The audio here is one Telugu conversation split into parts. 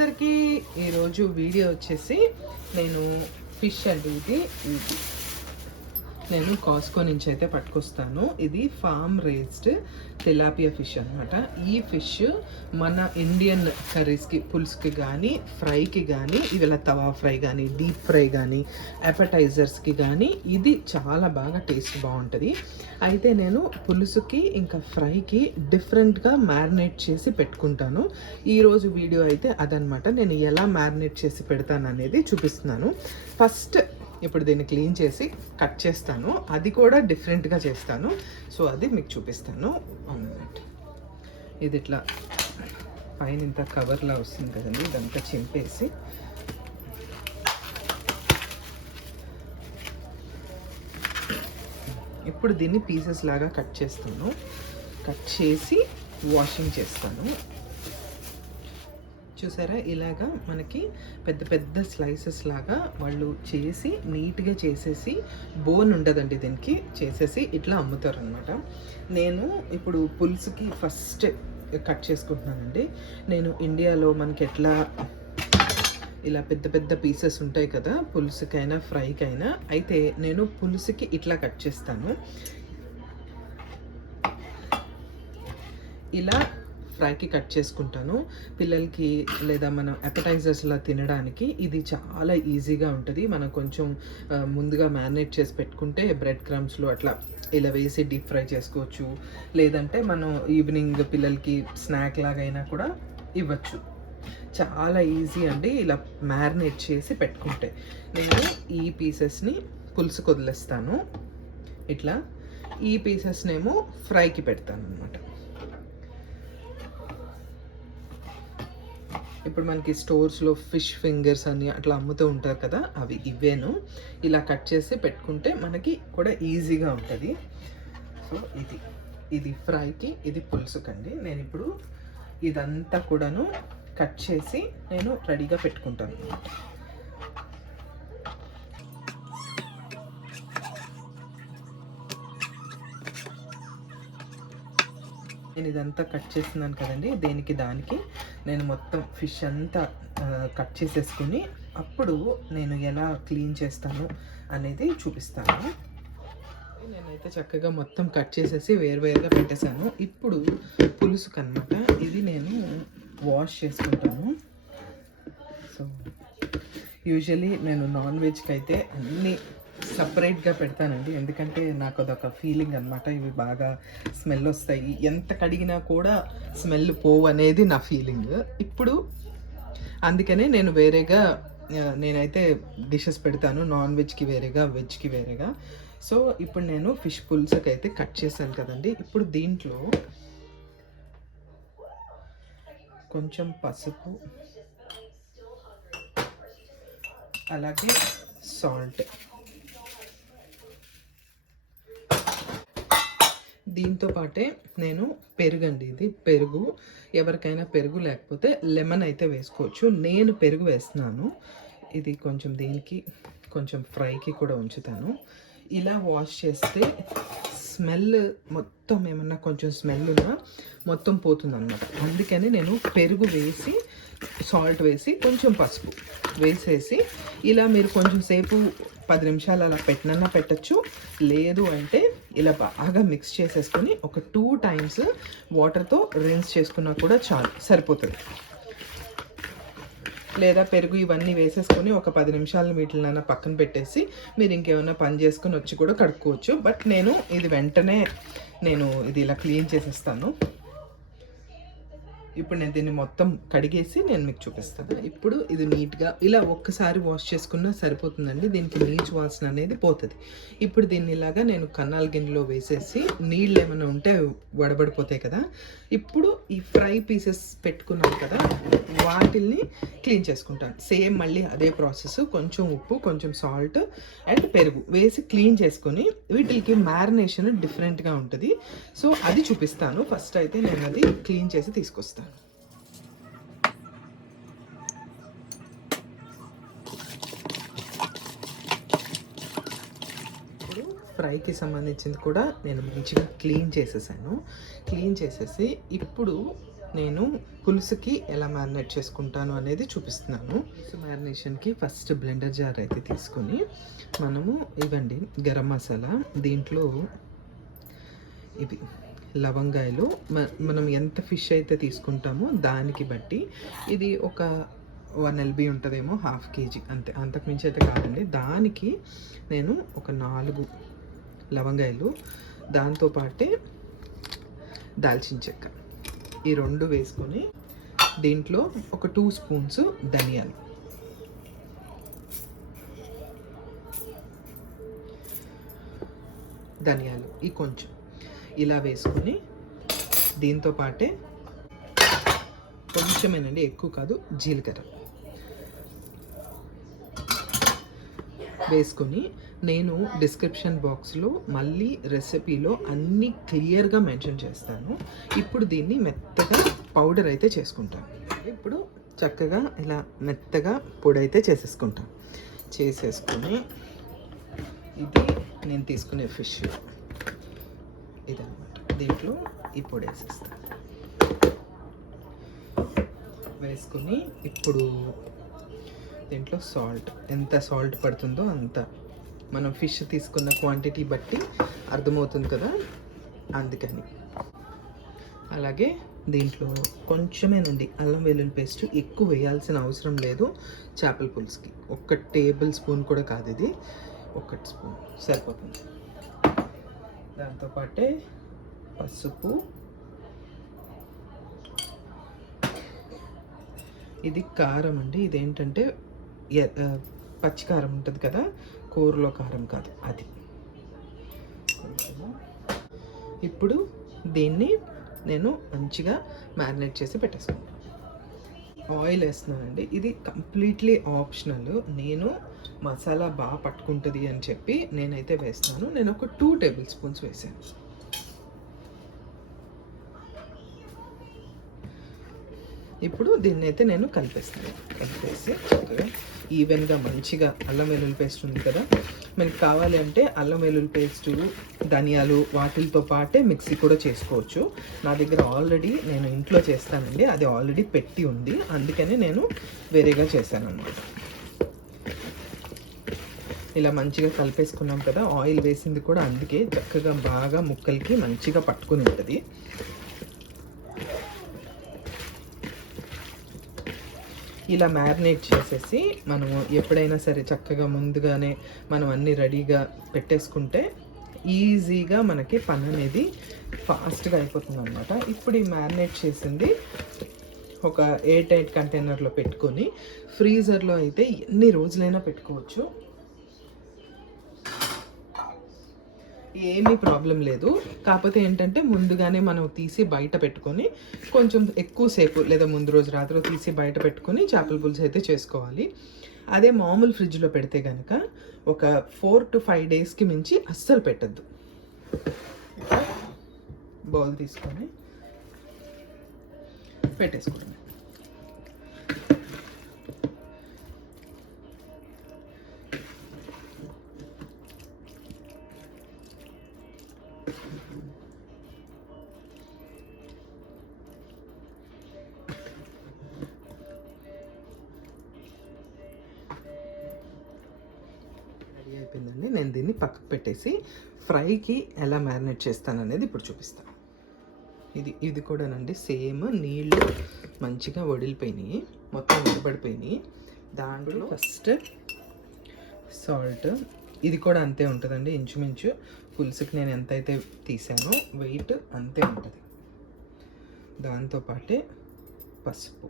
అందరికీ ఈరోజు వీడియో వచ్చేసి నేను ఫిష్ అండి ఇది నేను కాస్కో నుంచి అయితే పట్టుకొస్తాను. ఇది ఫామ్ రేస్డ్ తిలాపియా ఫిష్ అనమాట. ఈ ఫిష్ మన ఇండియన్ కర్రీస్కి, పులుసుకి కానీ, ఫ్రైకి కానీ, ఇవాళ తవా ఫ్రై కానీ, డీప్ ఫ్రై కానీ, అపెటైజర్స్కి కానీ ఇది చాలా బాగా టేస్ట్ బాగుంటుంది. అయితే నేను పులుసుకి ఇంకా ఫ్రైకి డిఫరెంట్గా మ్యారినేట్ చేసి పెట్టుకుంటాను. ఈరోజు వీడియో అయితే అదనమాట. నేను ఎలా మ్యారినేట్ చేసి పెడతాను అనేది చూపిస్తున్నాను. ఫస్ట్ ఇప్పుడు దీన్ని క్లీన్ చేసి కట్ చేస్తాను. అది కూడా డిఫరెంట్గా చేస్తాను. సో అది మీకు చూపిస్తాను. అవునండి, ఇది ఇట్లా పైన ఇంత కవర్లా వస్తుంది కదండి, ఇదంతా చింపేసి ఇప్పుడు దీన్ని పీసెస్ లాగా కట్ చేస్తాను. కట్ చేసి వాషింగ్ చేస్తాను. చూసారా, ఇలాగా మనకి పెద్ద పెద్ద స్లైసెస్ లాగా వాళ్ళు చేసి నీట్గా చేసేసి, బోన్ ఉండదండి దీనికి, చేసేసి ఇట్లా అమ్ముతారు అనమాట. నేను ఇప్పుడు పులుసుకి ఫస్ట్ కట్ చేసుకుంటున్నానండి. నేను ఇండియాలో మనకి ఎట్లా ఇలా పెద్ద పెద్ద పీసెస్ ఉంటాయి కదా పులుసుకైనా ఫ్రైకైనా, అయితే నేను పులుసుకి ఇట్లా కట్ చేస్తాను. ఇలా ఫ్రైకి కట్ చేసుకుంటాను. పిల్లలకి లేదా మనం అపెటైజర్స్లా తినడానికి ఇది చాలా ఈజీగా ఉంటుంది. మనం కొంచెం ముందుగా మ్యారినేట్ చేసి పెట్టుకుంటే బ్రెడ్ క్రమ్స్లో అట్లా ఇలా వేసి డీప్ ఫ్రై చేసుకోవచ్చు. లేదంటే మనం ఈవినింగ్ పిల్లలకి స్నాక్ లాగైనా కూడా ఇవ్వచ్చు. చాలా ఈజీ అండి ఇలా మ్యారినేట్ చేసి పెట్టుకుంటే. నేను ఈ పీసెస్ని పులుసుకు వదిలేస్తాను. ఇట్లా ఈ పీసెస్నేమో ఫ్రైకి పెడతాను అనమాట. ఇప్పుడు మనకి స్టోర్స్లో ఫిష్ ఫింగర్స్ అని అట్లా అమ్ముతూ ఉంటారు కదా, అవి ఇవేను. ఇలా కట్ చేసి పెట్టుకుంటే మనకి కూడా ఈజీగా ఉంటుంది. సో ఇది ఫ్రైకి, ఇది పులుసుకండి. నేను ఇప్పుడు ఇదంతా కూడాను కట్ చేసి నేను రెడీగా పెట్టుకుంటాను అన్నమాట. నేను ఇదంతా కట్ చేస్తున్నాను కదండి, దానికి నేను మొత్తం ఫిష్ అంతా కట్ చేసేసుకుని అప్పుడు నేను ఎలా క్లీన్ చేస్తాను అనేది చూపిస్తాను. నేనైతే చక్కగా మొత్తం కట్ చేసేసి వేరువేరుగా పెట్టేశాను. ఇప్పుడు పులుసుకు అనమాట ఇది నేను వాష్ చేసుకుంటాను. సో యూజువలీ నేను నాన్ వెజ్కి అయితే అన్నీ సపరేట్గా పెడతానండి, ఎందుకంటే నాకు అదొక ఫీలింగ్ అనమాట. ఇవి బాగా స్మెల్ వస్తాయి, ఎంత కడిగినా కూడా స్మెల్ పోవు అనేది నా ఫీలింగ్. ఇప్పుడు అందుకనే నేను వేరేగా నేనైతే డిషెస్ పెడతాను, నాన్ వెజ్కి వేరేగా, వెజ్కి వేరేగా. సో ఇప్పుడు నేను ఫిష్ పులుసుకి అయితే కట్ చేశాను కదండి. ఇప్పుడు దీంట్లో కొంచెం పసుపు, అలాగే సాల్ట్, దీంతో పాటే నేను పెరుగండి, ఇది పెరుగు, ఎవరికైనా పెరుగు లేకపోతే లెమన్ అయితే వేసుకోవచ్చు. నేను పెరుగు వేస్తున్నాను. ఇది కొంచెం దీనికి కొంచెం ఫ్రైకి కూడా ఉంచుతాను. ఇలా వాష్ చేస్తే స్మెల్ మొత్తం ఏమన్నా కొంచెం స్మెల్ ఉన్నా మొత్తం పోతుంది అన్నమాట. అందుకని నేను పెరుగు వేసి, సాల్ట్ వేసి, కొంచెం పసుపు వేసేసి ఇలా మీరు కొంచెం సేపు 10 నిమిషాలు అలా పెట్టనన్నా పెట్టచ్చు. లేదు అంటే ఇలా బాగా మిక్స్ చేసేసుకొని ఒక 2 టైమ్స్ వాటర్తో రిన్స్ చేసుకున్నా కూడా చాలు, సరిపోతుంది. లేదా పెరుగు ఇవన్నీ వేసేసుకొని ఒక 10 నిమిషాలు వీటినైనా పక్కన పెట్టేసి మీరు ఇంకేమైనా పని చేసుకొని వచ్చి కూడా కడుక్కోవచ్చు. బట్ నేను ఇది వెంటనే ఇది ఇలా క్లీన్ చేసేస్తాను. ఇప్పుడు నేను దీన్ని మొత్తం కడిగేసి నేను మీకు చూపిస్తాను. ఇప్పుడు ఇది నీట్గా ఇలా ఒక్కసారి వాష్ చేసుకున్నా సరిపోతుందండి, దీనికి నీచు వాసన అనేది పోతుంది. ఇప్పుడు దీన్ని ఇలాగా నేను కన్నాల గిన్నెలో వేసేసి, నీళ్ళు ఏమైనా ఉంటే వడబడిపోతాయి కదా, ఇప్పుడు ఈ ఫ్రై పీసెస్ పెట్టుకున్నాను కదా వాటిల్ని క్లీన్ చేసుకుంటాను. సేమ్ మళ్ళీ అదే ప్రాసెస్, కొంచెం ఉప్పు, కొంచెం సాల్ట్ అండ్ పెరుగు వేసి క్లీన్ చేసుకొని వీటికి మ్యారినేషన్ డిఫరెంట్గా ఉంటుంది. సో అది చూపిస్తాను. ఫస్ట్ అయితే నేను అది క్లీన్ చేసి తీసుకొస్తాను. ఫ్రైకి సంబంధించింది కూడా నేను మంచిగా క్లీన్ చేసేసాను. క్లీన్ చేసేసి ఇప్పుడు నేను పులుసుకి ఎలా మ్యారినేట్ చేసుకుంటాను అనేది చూపిస్తున్నాను. పులుసు మ్యారినేషన్కి ఫస్ట్ బ్లెండర్ జార్ అయితే తీసుకొని మనము ఇవ్వండి గరం మసాలా, దీంట్లో ఇవి లవంగాయలు, మనం ఎంత ఫిష్ అయితే తీసుకుంటామో దానికి బట్టి, ఇది ఒక 1 LB ఉంటుందేమో, 1/2 kg అంతే, అంతకుమించి అయితే కాదండి. దానికి నేను ఒక 4 లవంగాయలు, దాంతోపాటే దాల్చిన చెక్క, ఈ 2 వేసుకొని దీంట్లో ఒక 2 స్పూన్స్ ధనియాలు, ఈ కొంచెం ఇలా వేసుకొని దీంతో పాటే కొంచెమేనండి, ఎక్కువ కాదు, జీలకర్ర వేసుకొని, నేను డిస్క్రిప్షన్ బాక్స్లో మళ్ళీ రెసిపీలో అన్నీ క్లియర్గా మెన్షన్ చేస్తాను. ఇప్పుడు దీన్ని మెత్తగా పౌడర్ అయితే చేసుకుంటాను. ఇప్పుడు చక్కగా ఇలా మెత్తగా పొడి అయితే చేసేసుకొని ఇది నేను తీసుకునే ఫిష్ ఇదన్నమాట, దీంట్లో ఈ పొడి వేసుకొని ఇప్పుడు దీంట్లో సాల్ట్, ఎంత సాల్ట్ పడుతుందో అంత, మనం ఫిష్ తీసుకున్న క్వాంటిటీ బట్టి అర్థమవుతుంది కదా, అందుకని. అలాగే దీంట్లో కొంచెమేనండి అల్లం వెల్లుల్లి పేస్ట్, ఎక్కువ వేయాల్సిన అవసరం లేదు చేపల పులుసుకి. 1 టేబుల్ స్పూన్ కూడా కాదు, ఇది 1 స్పూన్ సరిపోతుంది. దాంతోపాటే పసుపు, ఇది కారం అండి, ఇదేంటంటే పచ్చికారం ఉంటుంది కదా, కూరలో కారం కాదు అది. ఇప్పుడు దీన్ని నేను మంచిగా మ్యారినేట్ చేసి పెట్టేసుకుంటాను. ఆయిల్ వేస్తున్నానండి, ఇది కంప్లీట్లీ ఆప్షనల్. నేను మసాలా బాగా పట్టుకుంటుంది అని చెప్పి నేనైతే వేస్తున్నాను. నేను ఒక 2 టేబుల్ స్పూన్స్ వేసాను. ఇప్పుడు దీన్ని అయితే నేను కలిపేసి చక్కగా ఈవెన్గా మంచిగా, అల్లం వెల్లుల్లి పేస్ట్ ఉంది కదా, మనకి కావాలి అంటే అల్లం వెల్లుల్లి పేస్టు, ధనియాలు వాటితో పాటే మిక్సీ కూడా చేసుకోవచ్చు. నా దగ్గర ఆల్రెడీ నేను ఇంట్లో చేస్తానండి, అది ఆల్రెడీ పెట్టి ఉంది, అందుకని నేను వేరేగా చేశాను అన్నమాట. ఇలా మంచిగా కలిపేసుకున్నాం కదా, ఆయిల్ వేసింది కూడా అందుకే చక్కగా బాగా ముక్కలకి మంచిగా పట్టుకుని ఉంటుంది. ఇలా మ్యారినేట్ చేసేసి మనము ఎప్పుడైనా సరే చక్కగా ముందుగానే మనం అన్నీ రెడీగా పెట్టేసుకుంటే ఈజీగా మనకి పని అనేది ఫాస్ట్గా అయిపోతుంది అనమాట. ఇప్పుడు ఈ మ్యారినేట్ చేసింది ఒక ఎయిర్ టైట్ కంటైనర్లో పెట్టుకొని ఫ్రీజర్లో అయితే ఎన్ని రోజులైనా పెట్టుకోవచ్చు, ఏమీ ప్రాబ్లం లేదు. కాకపోతే ఏంటంటే ముందుగానే మనం తీసి బయట పెట్టుకొని కొంచెం ఎక్కువసేపు, లేదా ముందు రోజు రాత్రి తీసి బయట పెట్టుకొని చేపల పులుసు అయితే చేసుకోవాలి. అదే మామూలు ఫ్రిడ్జ్లో పెడితే కనుక ఒక 4 to 5 డేస్కి మించి అస్సలు పెట్టద్దు. బౌల్ తీసుకొని పెట్టేసుకోండి. అయిపోయిందండి. నేను దీన్ని పక్కకు పెట్టేసి ఫ్రైకి ఎలా మ్యారినేట్ చేస్తాను అనేది ఇప్పుడు చూపిస్తాను. ఇది కూడానండి సేమ్, నీళ్ళు మంచిగా వడిలిపోయినాయి, మొత్తం వడిపడిపోయినాయి. దాంట్లో ఫస్ట్ సాల్ట్, ఇది కూడా అంతే ఉంటుందండి, ఇంచుమించు పులుసుకి నేను ఎంతైతే తీసానో వెయిట్ అంతే ఉంటుంది. దాంతోపాటే పసుపు,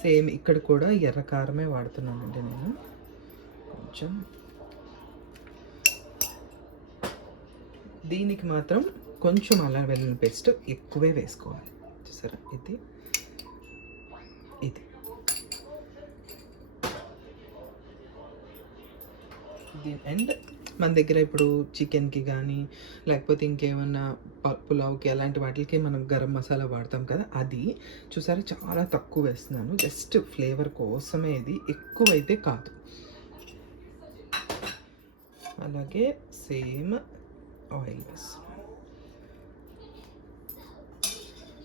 సేమ్ ఇక్కడ కూడా ఎర్ర కారమే వాడుతున్నానండి నేను. కొంచెం దీనికి మాత్రం కొంచెం అల్లం వెల్లుల్లి పేస్ట్ ఎక్కువే వేసుకోవాలి. చూసారా, ఇది అండ్ మన దగ్గర ఇప్పుడు చికెన్కి కానీ లేకపోతే ఇంకేమన్నా పులావ్కి అలాంటి వాటికి మనం గరం మసాలా వాడతాం కదా, అది చూసారా చాలా తక్కువ వేస్తున్నాను, జస్ట్ ఫ్లేవర్ కోసమే, ఇది ఎక్కువైతే కాదు. అలాగే సేమ్ ఆయిల్ వేస్తున్నాను.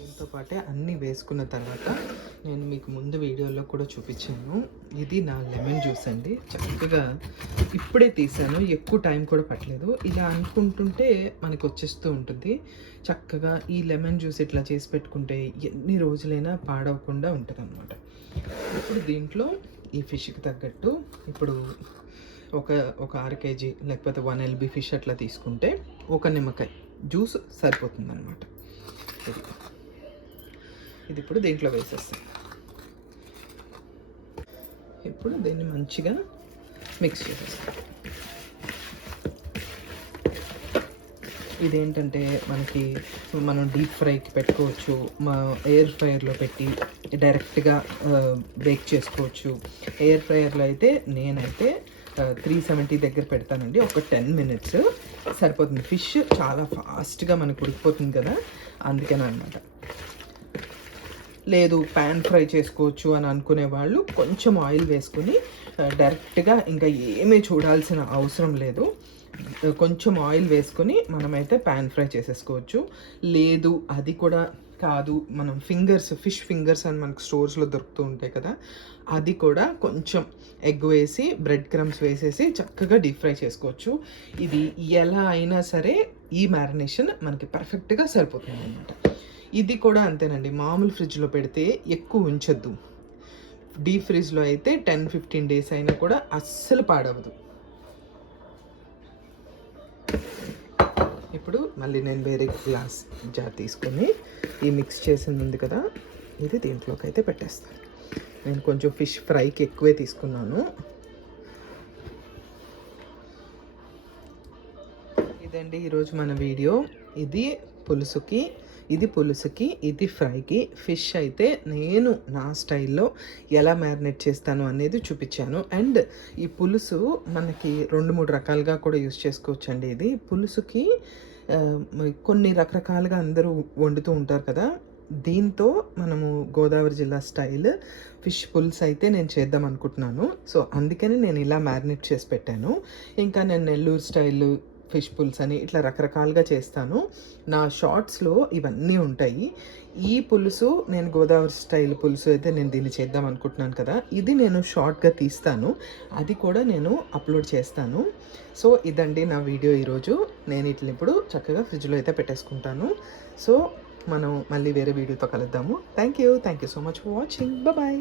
దీంతో పాటే అన్నీ వేసుకున్న తర్వాత నేను మీకు ముందు వీడియోలో కూడా చూపించాను. ఇది నా లెమన్ జ్యూస్ అండి. చక్కగా ఇప్పుడే తీసాను, ఎక్కువ టైం కూడా పట్టలేదు. ఇలా అనుకుంటుంటే మనకు వచ్చేస్తూ ఉంటుంది. చక్కగా ఈ లెమన్ జ్యూస్ ఇట్లా చేసి పెట్టుకుంటే ఎన్ని రోజులైనా పాడవకుండా ఉంటుంది అనమాట. ఇప్పుడు దీంట్లో ఈ ఫిష్కి తగ్గట్టు ఇప్పుడు ఒక 6 kg లేకపోతే 1 lb ఫిష్ అట్లా తీసుకుంటే ఒక నిమ్మకాయ జ్యూస్ సరిపోతుంది అనమాట. ఇది ఇప్పుడు దీంట్లో వేసేస్తాను. ఇప్పుడు దీన్ని మంచిగా మిక్స్ చేసేస్తాం. ఇదేంటంటే మనం డీప్ ఫ్రైకి పెట్టుకోవచ్చు, ఎయిర్ ఫ్రైయర్లో పెట్టి డైరెక్ట్గా బేక్ చేసుకోవచ్చు. ఎయిర్ ఫ్రైయర్లో అయితే నేనైతే 370 దగ్గర పెడతానండి. ఒక 10 minutes సరిపోతుంది. ఫిష్ చాలా ఫాస్ట్గా మనకు ఉడికిపోతుంది కదా, అందుకనే అనమాట. లేదు ప్యాన్ ఫ్రై చేసుకోవచ్చు అని అనుకునే వాళ్ళు కొంచెం ఆయిల్ వేసుకుని డైరెక్ట్గా ఇంకా ఏమీ చూడాల్సిన అవసరం లేదు. కొంచెం ఆయిల్ వేసుకొని మనమైతే ప్యాన్ ఫ్రై చేసేసుకోవచ్చు. లేదు అది కూడా కాదు, మనం ఫిష్ ఫింగర్స్ అని మనకు స్టోర్స్లో దొరుకుతూ ఉంటాయి కదా, అది కూడా కొంచెం ఎగ్ వేసి బ్రెడ్ క్రమ్స్ వేసేసి చక్కగా డీప్ ఫ్రై చేసుకోవచ్చు. ఇది ఎలా అయినా సరే ఈ మ్యారినేషన్ మనకి పర్ఫెక్ట్గా సరిపోతుంది అన్నమాట. ఇది కూడా అంతేనండి, మామూలు ఫ్రిడ్జ్లో పెడితే ఎక్కువ ఉంచొద్దు. డీప్ ఫ్రిడ్జ్లో అయితే 10-15 days అయినా కూడా అస్సలు పాడవదు. ఇప్పుడు మళ్ళీ నేను వేరే గ్లాస్ జార్ తీసుకొని ఈ మిక్స్ చేసింది ఉంది కదా, ఇది దీంట్లోకి అయితే పెట్టేస్తాను. నేను కొంచెం ఫిష్ ఫ్రైకి ఎక్కువే తీసుకున్నాను. ఇదండి ఈరోజు మన వీడియో. ఇది పులుసుకి, ఇది ఫ్రైకి. ఫిష్ అయితే నేను నా స్టైల్లో ఎలా మ్యారినేట్ చేస్తాను అనేది చూపించాను. అండ్ ఈ పులుసు మనకి 2-3 రకాలుగా కూడా యూస్ చేసుకోవచ్చండి. ఇది పులుసుకి కొన్ని రకరకాలుగా అందరూ వండుతూ ఉంటారు కదా, దీంతో మనము గోదావరి జిల్లా స్టైల్ ఫిష్ పులుసు అయితే నేను చేద్దాం అనుకుంటున్నాను. సో అందుకని నేను ఇలా మ్యారినేట్ చేసి పెట్టాను. ఇంకా నేను నెల్లూరు స్టైల్ ఫిష్ పులుసు అని ఇట్లా రకరకాలుగా చేస్తాను. నా షార్ట్స్లో ఇవన్నీ ఉంటాయి. ఈ పులుసు నేను గోదావరి స్టైల్ పులుసు అయితే నేను దీన్ని చేద్దాం అనుకుంటున్నాను కదా, ఇది నేను షార్ట్గా తీస్తాను, అది కూడా నేను అప్లోడ్ చేస్తాను. సో ఇదండి నా వీడియో ఈరోజు. నేను ఇట్లా ఇప్పుడు చక్కగా ఫ్రిడ్జ్లో అయితే పెట్టేసుకుంటాను. సో మనం మళ్ళీ వేరే వీడియోతో కలుద్దాము. Thank you so much for watching. Bye.